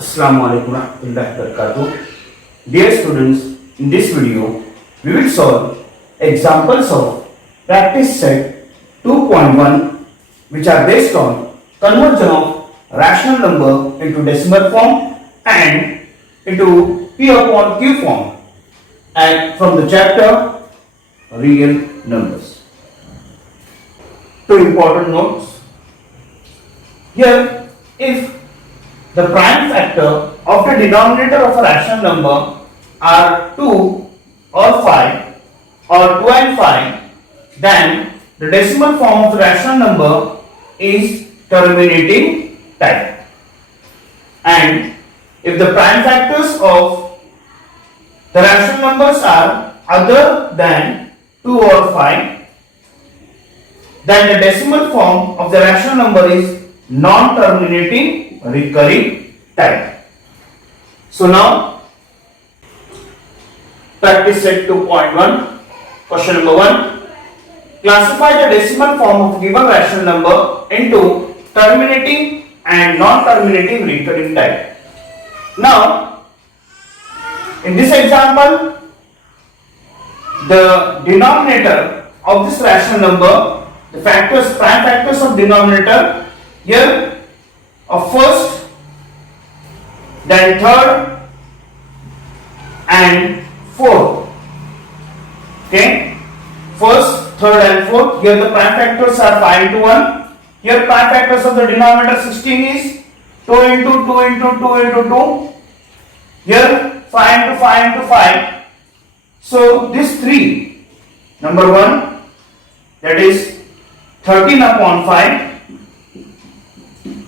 Assalamu alaikum warahmatullahi wabarakatuh. Dear students, in this video, we will solve examples of practice set 2.1 which are based on conversion of rational number into decimal form and into P upon Q form and from the chapter real numbers. Two important notes. Here, if the prime factor of the denominator of a rational number are 2 or 5 or 2 and 5, then the decimal form of the rational number is terminating type. And if the prime factors of the rational numbers are other than 2 or 5, then the decimal form of the rational number is non-terminating recurring type. So now, practice set 2.1, question number 1. Classify the decimal form of given rational number into terminating and non-terminating recurring type. Now, in this example, the denominator of this rational number, the factors, prime factors of denominator, here of first, then third and fourth. Okay, first, third and fourth. Here the prime factors are 5 into 1. Here prime factors of the denominator 16 is 2 into 2 into 2 into 2. Here 5 into 5 into 5. So this 3, number 1, that is 13 upon 5,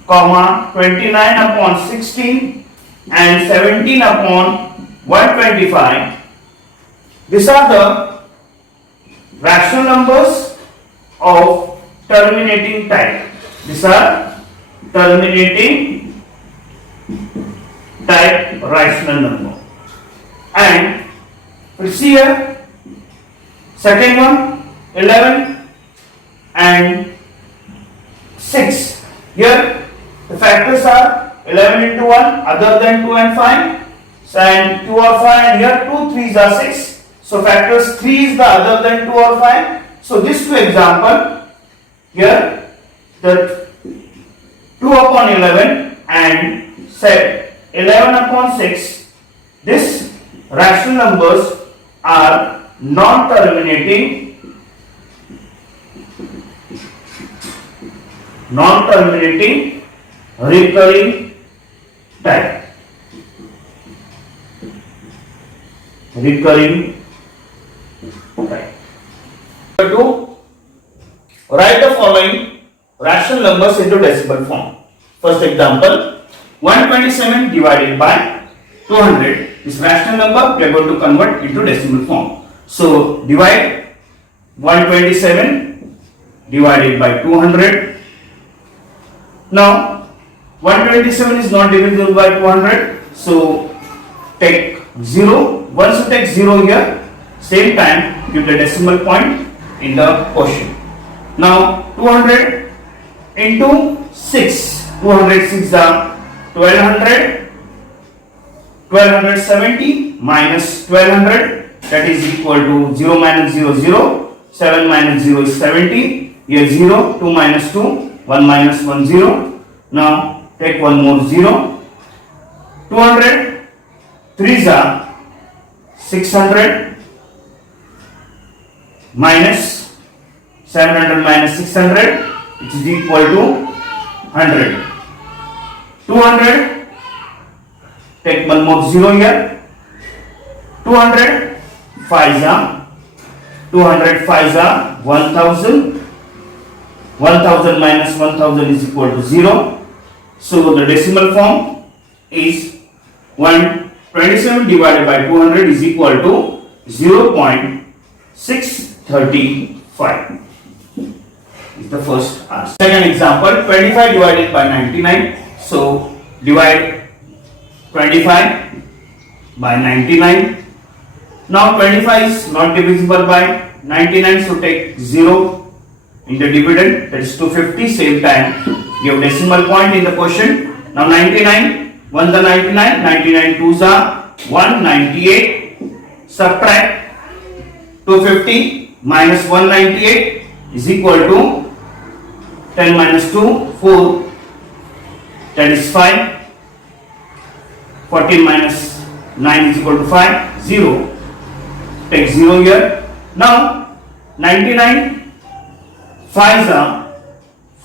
comma 29 upon 16 and 17 upon 125. These are the rational numbers of terminating type. These are terminating type rational number. And we see here second one 11 and 6. Here the factors are 11 into 1 other than 2 and 5, and 2 or 5, and here 2 3s are 6. So factors 3 is the other than 2 or 5. So this two example, here the 2 upon 11 and say 11 upon 6, this rational numbers are non-terminating recurring type. Recurring type. Number 2, write the following rational numbers into decimal form. First example, 127 divided by 200. This rational number we are going to convert into decimal form. So divide 127 divided by 200. Now 127 is not divisible by 200, so take 0. Once you take 0 here, same time give the decimal point in the quotient. Now 200 into 6, 206 is 1200, 1270 minus 1200, that is equal to 0 minus 0 0, 7 minus 0 is 70, here 0, 2 minus 2, 1 minus 1 0. Now take one more 0. 200 3s are 600 minus 700 minus 600, which is equal to 100. 200, take one more 0 here. 200 5s are 1000. 1000 minus 1000 is equal to 0. So the decimal form is 127 divided by 200 is equal to 0.635. Is the first answer. Second example, 25 divided by 99. So divide 25 by 99. Now 25 is not divisible by 99, so take 0 in the dividend, that is 250. Same time give decimal point in the quotient. Now 99 1 the 99, 99 2s are 198. Subtract 250 minus 198 is equal to 10 minus 2, 4, that is 5. 14 minus 9 is equal to 5, 0. Take 0 here. Now 99 5s are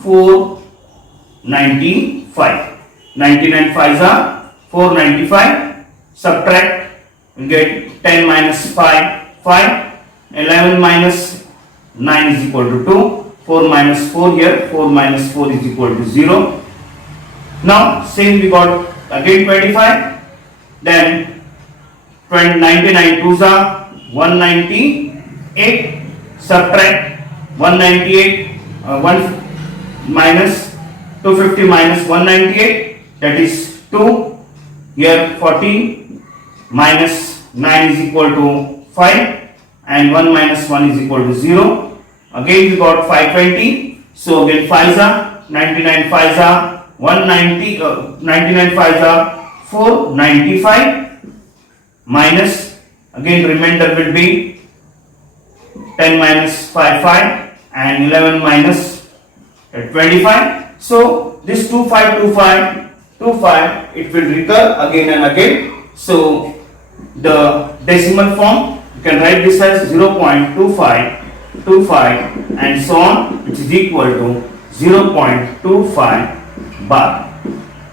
495. 99 5s are 495. Subtract, we get 10 minus 5, 5. 11 minus 9 is equal to 2. 4 minus 4 here. 4 minus 4 is equal to 0. Now same we got again 25. Then 99 2s are 198. Subtract 198, 1 minus 250 minus 198, that is 2. Here 14 minus 9 is equal to 5, and 1 minus 1 is equal to 0. Again we got 520. So again 5s are 99 5s are 190, 99 5s are 495 minus, again remainder will be 10 minus 5 5 and 11 minus 25. So this 2525 it will recur again and again. So the decimal form, you can write this as 0.2525 and so on, which is equal to 0.25 bar.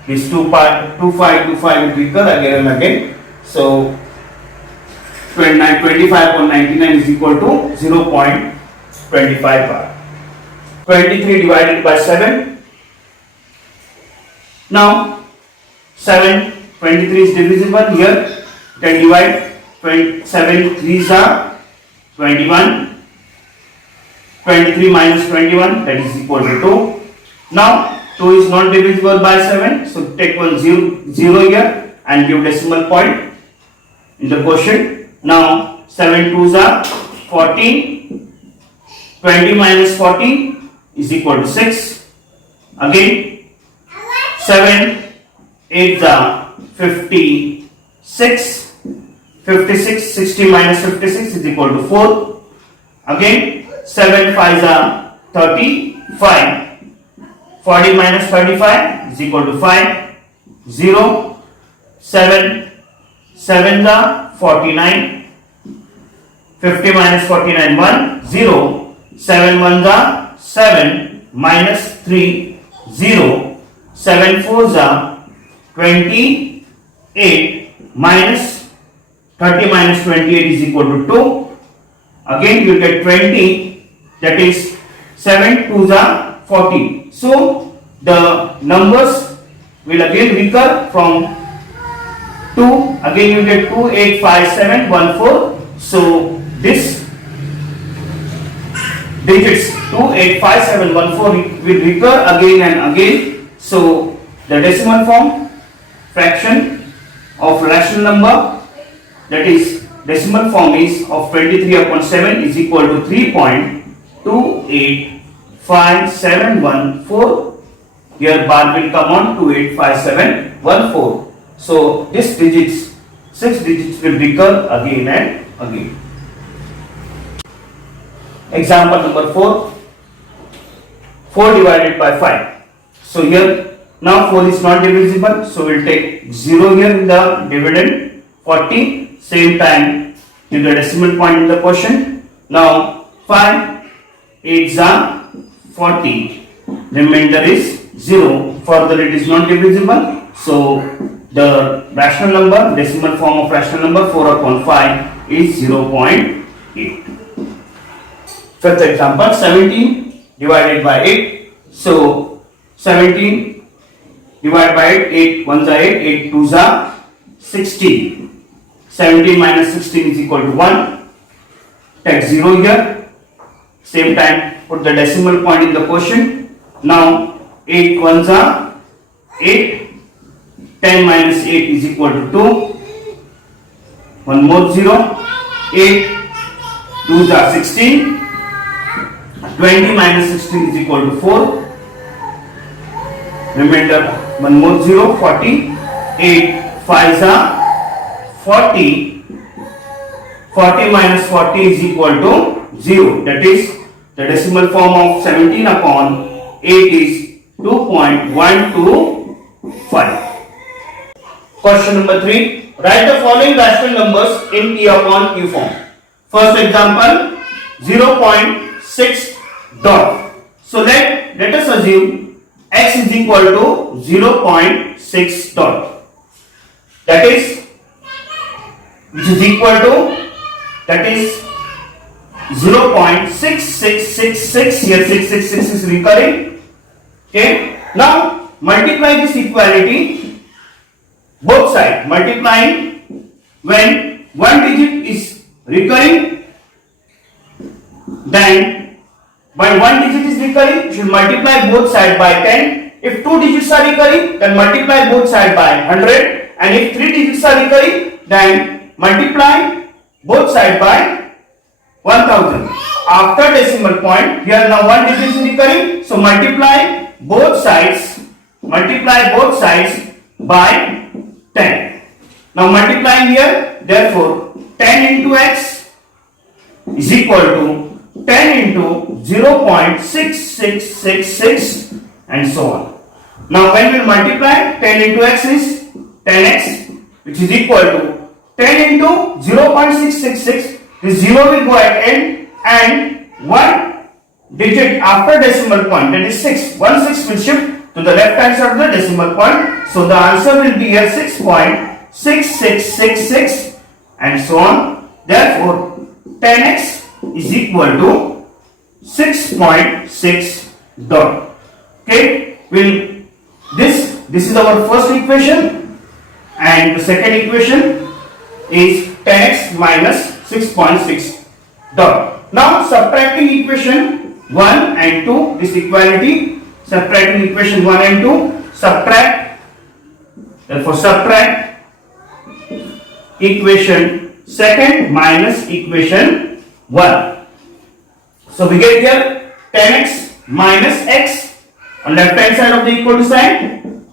This 2525 will recur again and again. So 25 on 99 is equal to 0.25 bar. 23 divided by 7. Now 23 is divisible. Here you can divide 7 3s are 21. 23 minus 21, that is equal to 2. Now 2 is not divisible by 7, so take one 0 here and give decimal point in the quotient. Now 7 2s are 14. 20 minus 14 is equal to 6. Again 7 8s are 56. 56, 60 minus 56 is equal to 4. Again 7 5s are 35. 40 minus 35 is equal to 5. 0. 7 7s are 49. 50 minus 49 1. 0. 7 1s are 7 minus 3 0. 7 4s are 28 minus 30 minus 28 is equal to 2. Again you get 20, that is 7 2s are 40. So the numbers will again recur from 2. Again you get 2 8 5 7 1 4. So this digits 2 8 5 7 1 4 will recur again and again. So the decimal form fraction of rational number, that is decimal form is of 23 upon 7 is equal to 3.285714. Here bar will come on 285714. So this digits, 6 digits will recur again and again. Example number 4. 4 divided by 5. So here now 4 is not divisible, so we will take 0 here in the dividend. 40, same time to the decimal point in the quotient. Now 5 8s are 40, remainder is 0. Further it is not divisible, so the rational number, decimal form of rational number 4 upon 5 is 0.8. Fifth example, 17 divided by 8. So 17 divided by 8, 8 1s are 8, 8 2s are 16. 17 minus 16 is equal to 1. Take 0 here. Same time put the decimal point in the quotient. Now 8 1s are 8. 10 minus 8 is equal to 2. One more 0. 8 2s are 16. 20 minus 16 is equal to 4. Remainder one more 0. 40. 8 5 40. 40 minus 40 is equal to 0. That is, the decimal form of 17 upon 8 is 2.125. Question number 3. Write the following rational numbers in P upon Q form. First example, 0.6 dot. So let us assume x is equal to 0.6 dot. That is, which is equal to, that is 0.6666. Here 666 is recurring. Okay. Now multiply this equality both sides. Multiplying when one digit is recurring, then when one digit is recurring, you should multiply both sides by 10. If two digits are recurring, then multiply both sides by 100. And if three digits are recurring, then multiply both sides by 1000. After decimal point, here now one digit is recurring, so multiply both sides by 10. Now multiplying here, therefore 10 into x is equal to 10 into 0.6666 and so on. Now when we multiply, 10 into x is 10x, which is equal to 10 into 0.666. This 0 will go at end and one digit after decimal point, that is 6. 1 6 will shift to the left hand side of the decimal point. So the answer will be here 6.6666 and so on. Therefore 10x is equal to 6.6 dot. Okay, this is our first equation, and the second equation is 10x minus 6.6 dot. Now subtracting equation 1 and 2, this equality, subtracting equation 1 and 2, subtract, therefore subtract equation second minus equation 1. So we get here 10x minus x on left hand side of the equal to sign,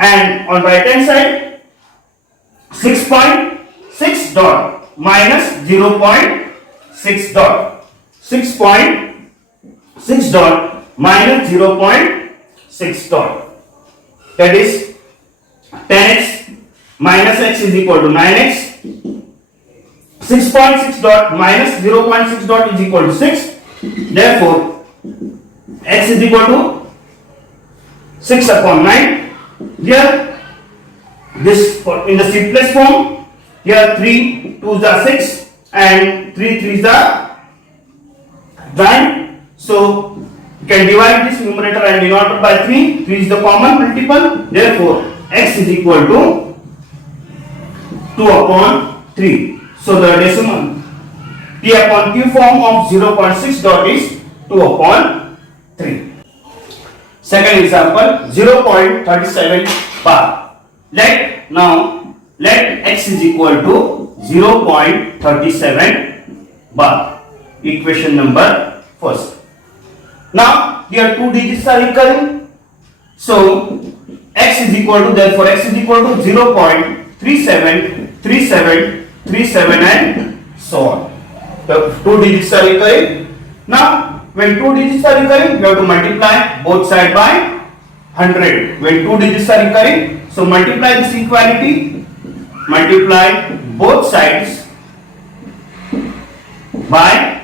and on right hand side 6.6 dot minus 0.6 dot. 6.6 dot minus 0.6 dot. That is 10x minus x is equal to 9x. 6.6 dot minus 0.6 dot is equal to 6. Therefore x is equal to 6 upon 9. Here this in the simplest form, here 3 2s are 6 and 3 3s are 9. So you can divide this numerator and denominator by 3. 3 is the common multiple. Therefore x is equal to 2 upon 3. So the decimal P upon Q form of 0.6 dot is 2 upon 3. Second example, 0.37 bar. Let x is equal to 0.37 bar. Equation number first. Now here two digits are recurring. So x is equal to, therefore x is equal to 0.373737 and so on. The two digits are recurring. Now when two digits are recurring, we have to multiply both sides by 100. When two digits are recurring, so multiply this equality, multiply both sides by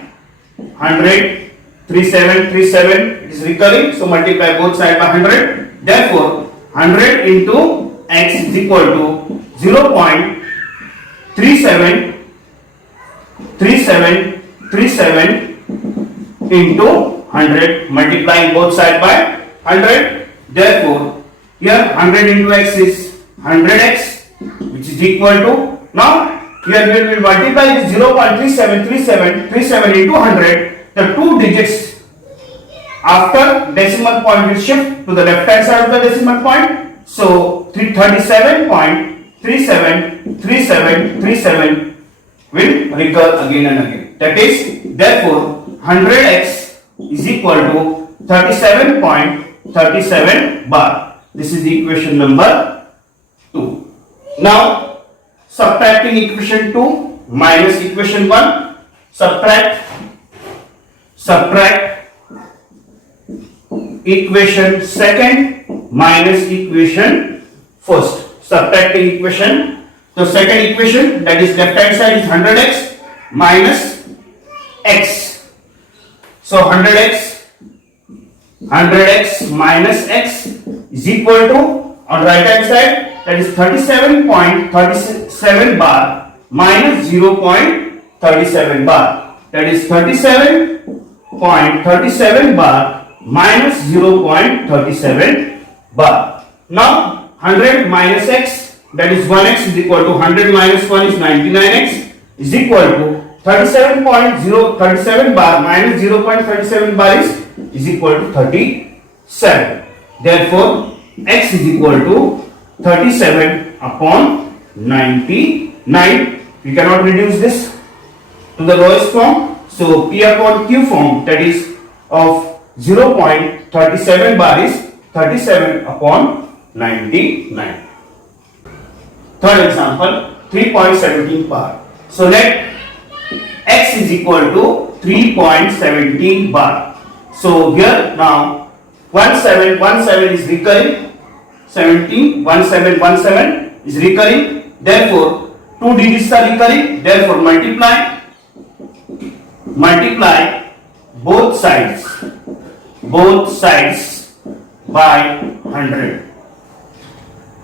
100. 3737 is recurring, so multiply both sides by 100. Therefore 100 into x is equal to 0.373737 into 100, multiplying both sides by 100. Therefore here 100 into x is 100x, which is equal to, now here we will multiply this 0.373737 into 100. The two digits after decimal point will shift to the left hand side of the decimal point. So 37.373737 will recur again and again. That is, therefore 100x is equal to 37.37 bar. This is equation number 2. Now subtracting equation 2 minus equation 1, subtract equation second minus equation first. Subtracting equation, the second equation, that is left hand side, is 100x minus x. So 100x minus x is equal to, on right hand side, that is 37.37 bar minus 0.37 bar. That is 37.37 bar minus 0.37 bar. Now 100 minus x, that is 1x, is equal to 100 minus 1 is 99x, is equal to 37.037 bar minus 0.37 bar is equal to 37. Therefore x is equal to 37 upon 99. We cannot reduce this to the lowest form. So P upon Q form, that is of 0.37 bar, is 37 upon 99. Third example, 3.17 bar. So let x is equal to 3.17 bar. So here now 1717 is recurring, 1717 is recurring, therefore two digits are recurring, therefore multiply both sides by 100.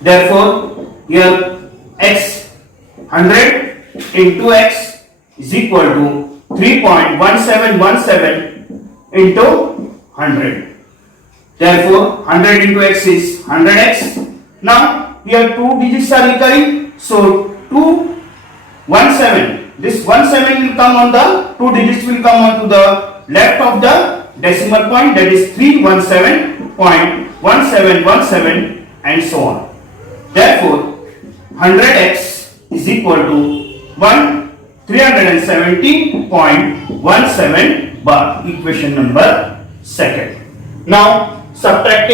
Therefore here x, 100 into x is equal to 3.1717 into 100. Therefore 100 into x is 100x. Now here two digits are recurring, so 217, this 17 will come on the, two digits will come on to the left of the decimal point, that is 317.1717 and so on. Therefore 100x is equal to 317.17 bar, equation number second. Now subtract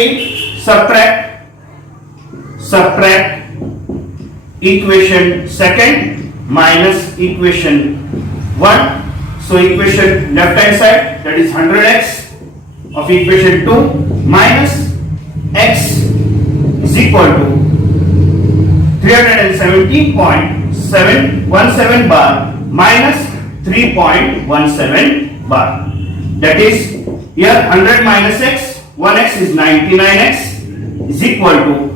equation second minus equation 1. So equation left hand side, that is 100x of equation 2 minus x is equal to 317.717 bar minus 3.17 bar. That is here 100 minus x, 1x is 99x, is equal to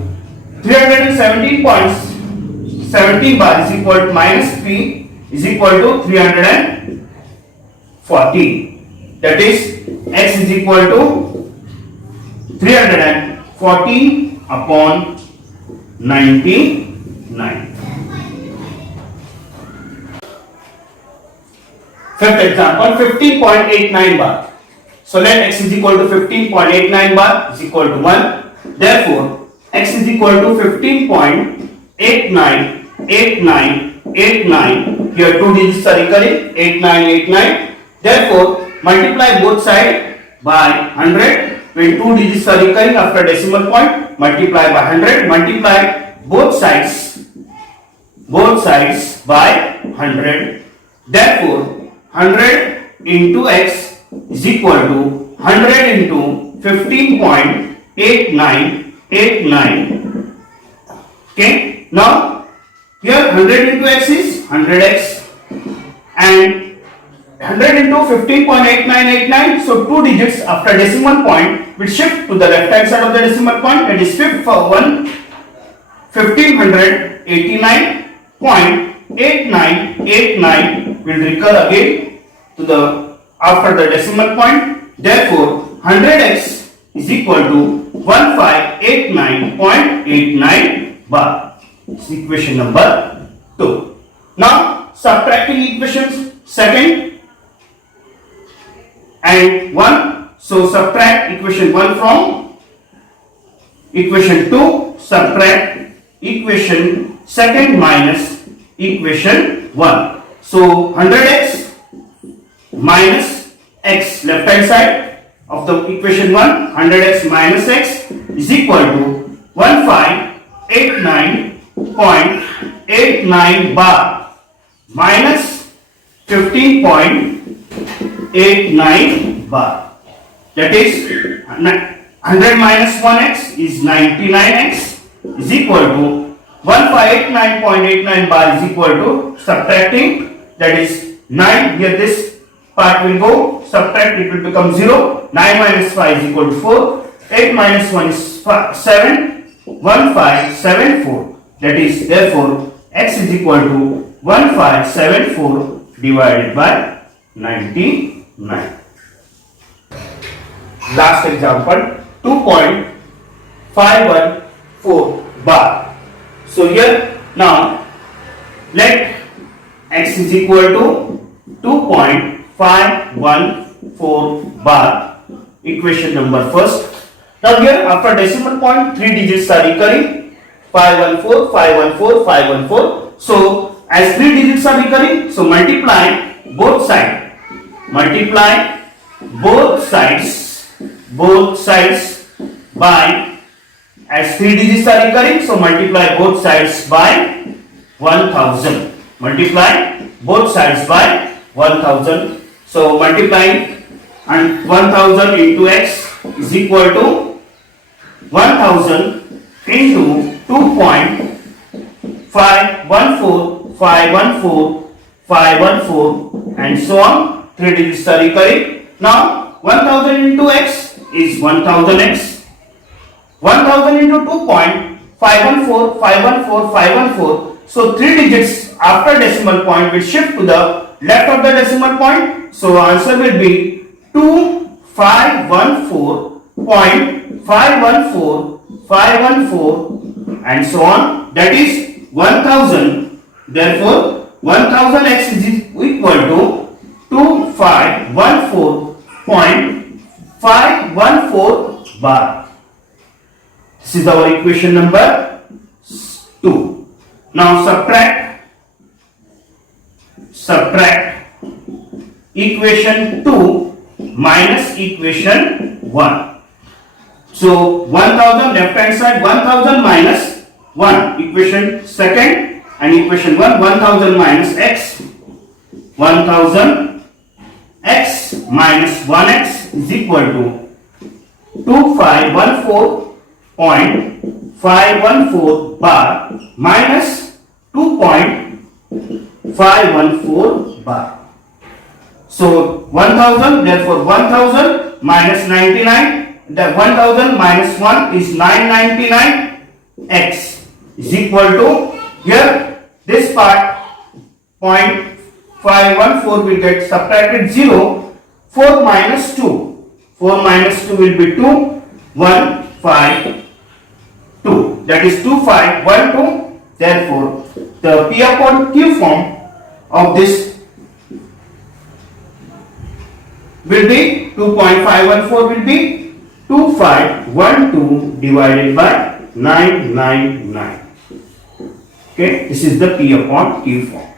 317.17 bar is equal to minus 3 is equal to 340. That is x is equal to 340 upon 99. Fifth example, 15.89 bar. So let x is equal to 15.89 bar is equal to 1. Therefore x is equal to 15.89. Here two digits are recurring, 8989. Therefore multiply both sides by 100. When two digits are recurring after decimal point, multiply by 100. Multiply both sides by 100. Therefore 100 into x is equal to 100 into 15.89. Okay. Now here 100 into x is 100x and 100 into 15.8989. So two digits after decimal point will shift to the left hand side of the decimal point, that is 1589.8989 will recur again to the after the decimal point. Therefore 100x is equal to 1589.89 bar. It's equation number 2. Now subtracting equations second and 1. So subtract equation 1 from equation 2, subtract equation second minus equation 1. So 100x minus x, left hand side of the equation 1, 100x minus x is equal to 1589 15.89 bar minus 15.89 bar. That is 100 minus 1x is 99x is equal to 1589.89 bar is equal to subtracting, that is 9. Here this part will go, subtract, it will become 0. 9 minus 5 is equal to 4. 8 minus 1 is 7. 1574. That is, therefore, x is equal to 1574 divided by 99. Last example, 2.514 bar. So here now let x is equal to 2.514 bar. Equation number first. Now here after decimal point 3 digits are recurring, 514, 514, 514. So as 3 digits are recurring, so multiply both sides. Multiply both sides by, as 3 digits are recurring, so multiply both sides by 1000. Multiply both sides by 1000. So multiplying and 1000 into x is equal to 1000 into 2.514, 514, 514 and so on. 3 digits are recurring. Now 1000 into x is 1000x. 1000 into 2.514, 514, 514. So 3 digits after decimal point will shift to the left of the decimal point. So answer will be 2514.514, 514 and so on. That is 1000. Therefore 1000x is equal to 2514.514 bar. This is our equation number 2. Now subtract equation 2 minus equation 1. So 1000 left hand side, 1000 minus 1, equation second, and equation 1, 1000 minus x, 1000 x minus 1x is equal to 2514.514 bar minus 2.514 bar. So 1000, therefore 1000 minus 99, the 1000 minus 1 is 999, x is equal to, here this part 0.514 will get subtracted 0, 4 minus 2, 4 minus 2 will be 2, 152, that is 2512. Therefore the P upon Q form of this will be 2.514 will be 2512 divided by 999. Okay, this is the P upon Q form.